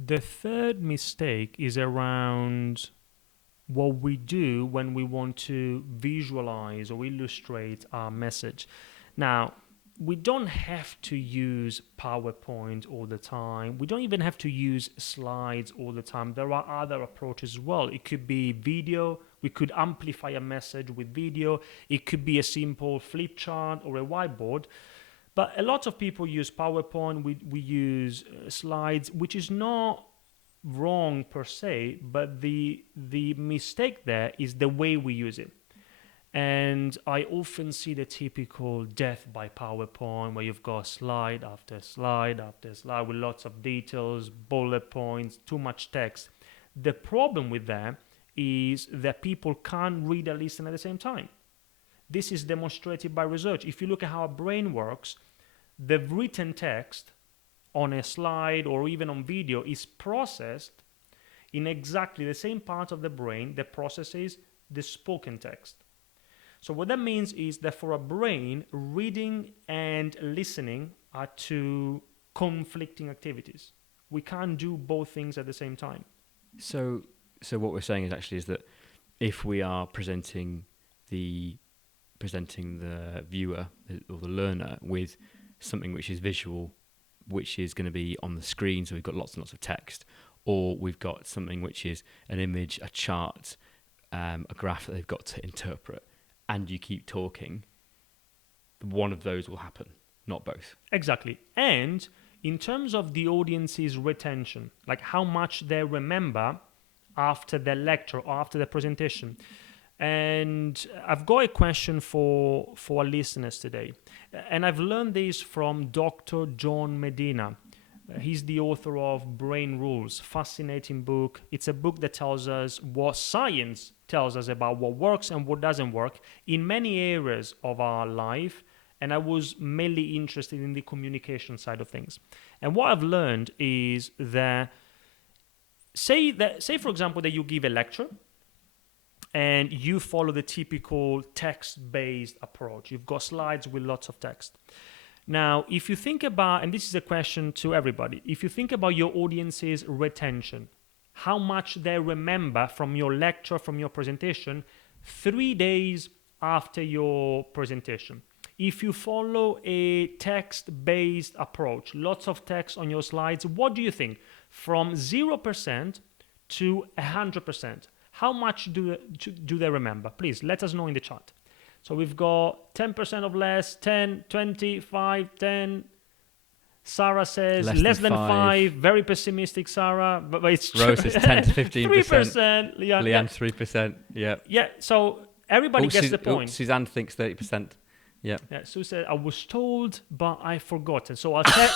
The third mistake is around what we do when we want to visualize or illustrate our message. Now, we don't have to use PowerPoint all the time. We don't even have to use slides all the time. There are other approaches as well. It could be video. We could amplify a message with video. It could be a simple flip chart or a whiteboard. But a lot of people use PowerPoint. We use slides, which is not wrong per se, but the mistake there is the way we use it. And I often see the typical death by PowerPoint where you've got slide after slide after slide with lots of details, bullet points, too much text. The problem with that is that people can't read and listen at the same time. This is demonstrated by research. If you look at how our brain works, the written text on a slide or even on video is processed in exactly the same part of the brain that processes the spoken text. So what that means is that for a brain, reading and listening are two conflicting activities. We can't do both things at the same time. So what we're saying is that if we are presenting the viewer or the learner with something which is visual, which is going to be on the screen, so we've got lots and lots of text, or we've got something which is an image, a chart, a graph that they've got to interpret, and you keep talking, one of those will happen, not both. Exactly. And in terms of the audience's retention, like how much they remember after the lecture or after the presentation. And I've got a question for our listeners today. And I've learned this from Dr. John Medina. He's the author of Brain Rules, fascinating book. It's a book that tells us what science tells us about what works and what doesn't work in many areas of our life. And I was mainly interested in the communication side of things. And what I've learned is that, say for example, that you give a lecture and you follow the typical text-based approach. You've got slides with lots of text. Now, if you think about, and this is a question to everybody, if you think about your audience's retention, how much they remember from your lecture, from your presentation, 3 days after your presentation. If you follow a text-based approach, lots of text on your slides, what do you think? From 0% to 100%, how much do they remember? Please, let us know in the chat. So we've got 10% of less, 10, 20, 5, 10. Sarah says less than 5. Very pessimistic, Sarah. But it's true. Rose is 10 to 15%. 3%. Yeah, Leanne, 3%. Yeah. Yeah, so everybody gets the point. Suzanne thinks 30%. Yeah. Yeah, Sue said, I was told, but I've forgotten. So I'll tell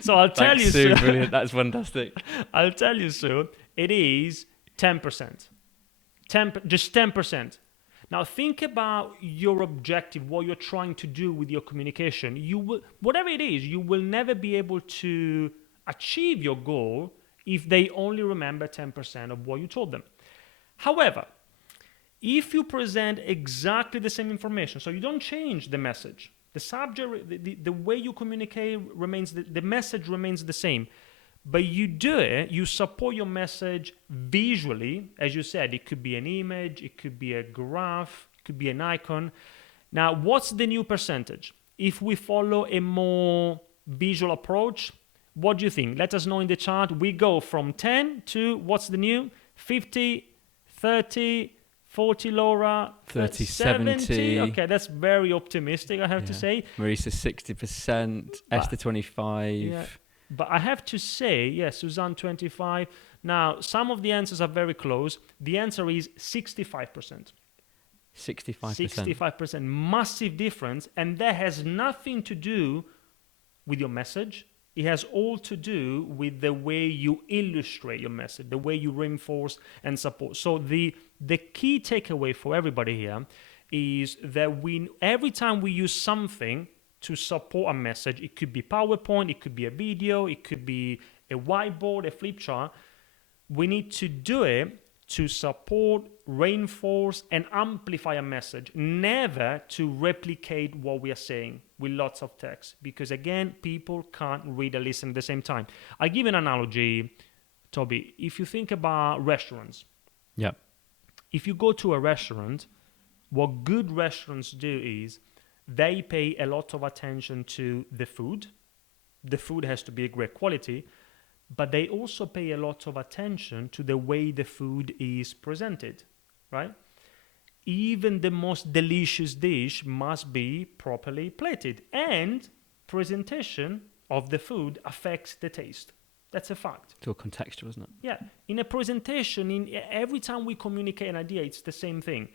so I'll tell Thanks, you, Sue. Sue. Brilliant. That's fantastic. I'll tell you, Sue. It is 10%. Just 10%. Now think about your objective, what you're trying to do with your communication. You will, whatever it is, you will never be able to achieve your goal if they only remember 10% of what you told them. However, if you present exactly the same information, so you don't change the message, the subject, the way you communicate remains, the message remains the same, but you do it, you support your message visually. As you said, it could be an image, it could be a graph, it could be an icon. Now, what's the new percentage? If we follow a more visual approach, what do you think? Let us know in the chat. We go from 10 to, what's the new? 50, 30, 40, Laura, 30, 70. Okay, that's very optimistic, I have to say. Marisa, 60%. Esther, 25. Yeah. But I have to say, yes, Suzanne, 25. Now, some of the answers are very close. The answer is 65%. 65%. 65%. Massive difference. And that has nothing to do with your message. It has all to do with the way you illustrate your message, the way you reinforce and support. So the key takeaway for everybody here is that every time we use something to support a message, it could be PowerPoint, it could be a video, it could be a whiteboard, a flip chart, we need to do it to support reinforce and amplify a message, never to replicate what we are saying with lots of text, because again, people can't read and listen at the same time. I'll give an analogy, Toby. If you think about restaurants, Yeah. if you go to a restaurant, what good restaurants do is they pay a lot of attention to the food. The food has to be a great quality, but they also pay a lot of attention to the way the food is presented, right? Even the most delicious dish must be properly plated, and presentation of the food affects the taste. That's a fact. It's all contextual, isn't it? Yeah, in a presentation, in every time we communicate an idea, it's the same thing.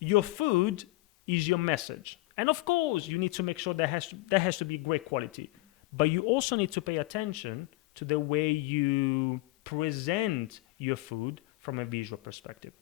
Your food is your message, and of course, you need to make sure there has to be great quality, but you also need to pay attention to the way you present your food from a visual perspective.